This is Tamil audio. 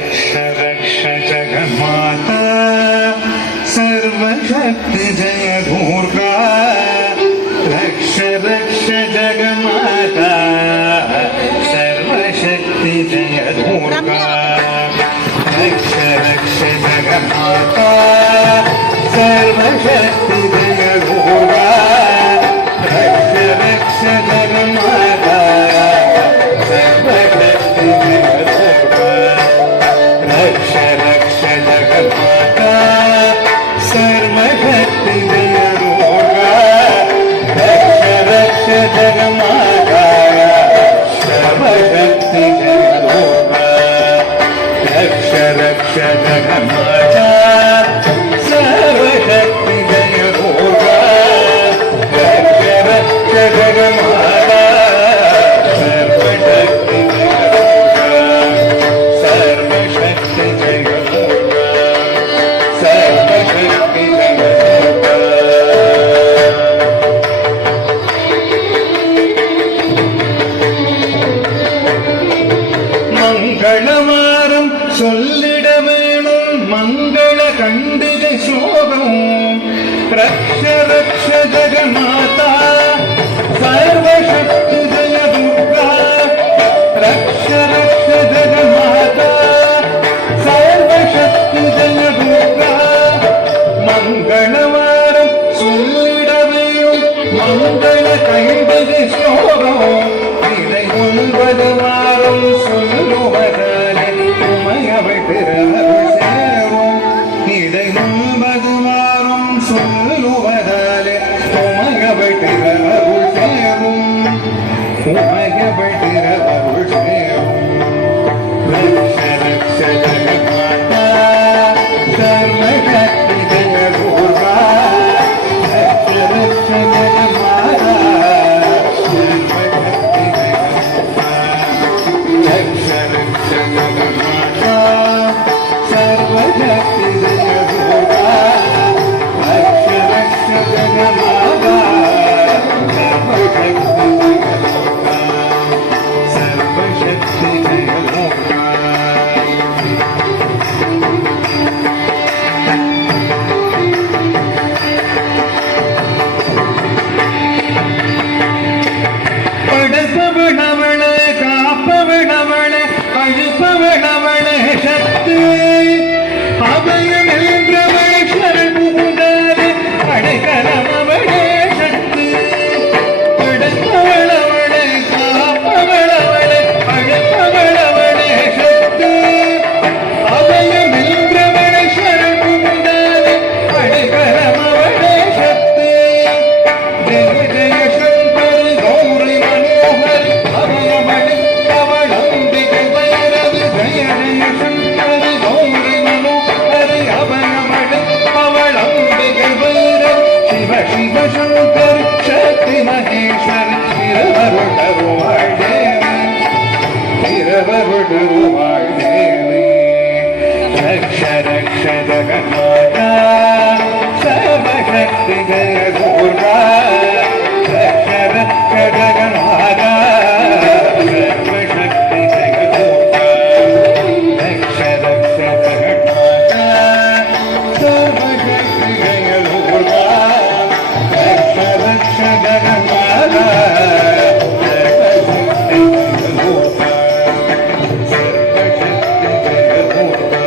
रक्ष रक्ष जगन्माता सर्वशक्ति जय दुर्गा रक्ष रक्ष जगन्माता सर्वशक्ति जय दुर्गा रक्ष रक्ष जगन्माता सर्वशक्ति जय दुर्गा रक्ष रक्ष जगन्माता सर्वशक्ति जय दुर्गा रक्ष रक्ष जगन्माता सर्वशक्ति जय दुर्गा रक्ष रक्ष जगन्माता सर्वशक्ति जय दुर्गा रक्ष रक्ष जगन्माता सर्वशक्ति जय दुर्गा रक्ष रक्ष जगन्माता सर्वशक्ति जय दुर्गा सर्वशक्ति जय दुर्गा सर्वशक्ति जय दुर्गा மங்களமாரம் சொல்லிட வேணும் மங்கள கண்டிகை சோகம் ரக்ஷ ரக்ஷ ஜகன்மாதா சர்வசக்தி ஜய துர்கா ரக்ஷ ரக்ஷ ஜகன்மாதா சர்வசக்தி ஜய துர்கா மங்களமாரம் சொல்லிட வேணும் மங்கள கண்டிகை சோகம் இதை 9 வாரம் சொல்லுவதாலே உமையவள் பிறவருள் சேரும் இதை 9 வாரம் சொல்லுவதாலே உமையவள் பிறவருள் சேரும் உமையவள் பிறவருள் சேரும் ரக்ஷ ரக்ஷ ஜகன்மாதா சர்வசக்தி ஜய துர்கா ரக்ஷ ரக்ஷ ஜகன்மாதா सर्वशक्ति जय दुर्गा रक्ष रक्ष जगन्माता सर्वशक्ति जय दुर्गा रक्ष रक्ष जगन्माता सर्वशक्ति जय दुर्गा सर्वशक्ति जय दुर्गा படைப்பவனவளே காப்பவனவளே அழுப்பவனவளே சக்தி அபயம் என்றவளே சரணமுதாரே படைக்கரமவளே சக்தி படைப்பவளவளே காப்பவளவளே அழுப்பவளவளே சக்தி அபயம் என்றவளே சரணமுதாரே படைக்கரமவளே சக்தி ஜெய ஜெய சங்கர் கௌரி மனோகர் அபயமணி கவளம்பிகை வைரவி ஜெய ஜெய சங்கர் கௌரி மனோகர் அபயமணி கவளம்பிகை வைரவி சிவ சிவ சங்கர் சக்தி மகேஸ்வர் இரவருடருவாள் தேவி இரவருடருவாள் தேவி ரக்ஷ ரக்ஷ ஜகன்மாதா सर्वशक्ति जय दुर्गा रक्ष रक्ष जगन्माता सर्वशक्ति जय दुर्गा रक्ष रक्ष जगन्माता सर्वशक्ति जय दुर्गा रक्ष रक्ष जगन्माता सर्वशक्ति जय दुर्गा सर्वशक्ति जय दुर्गा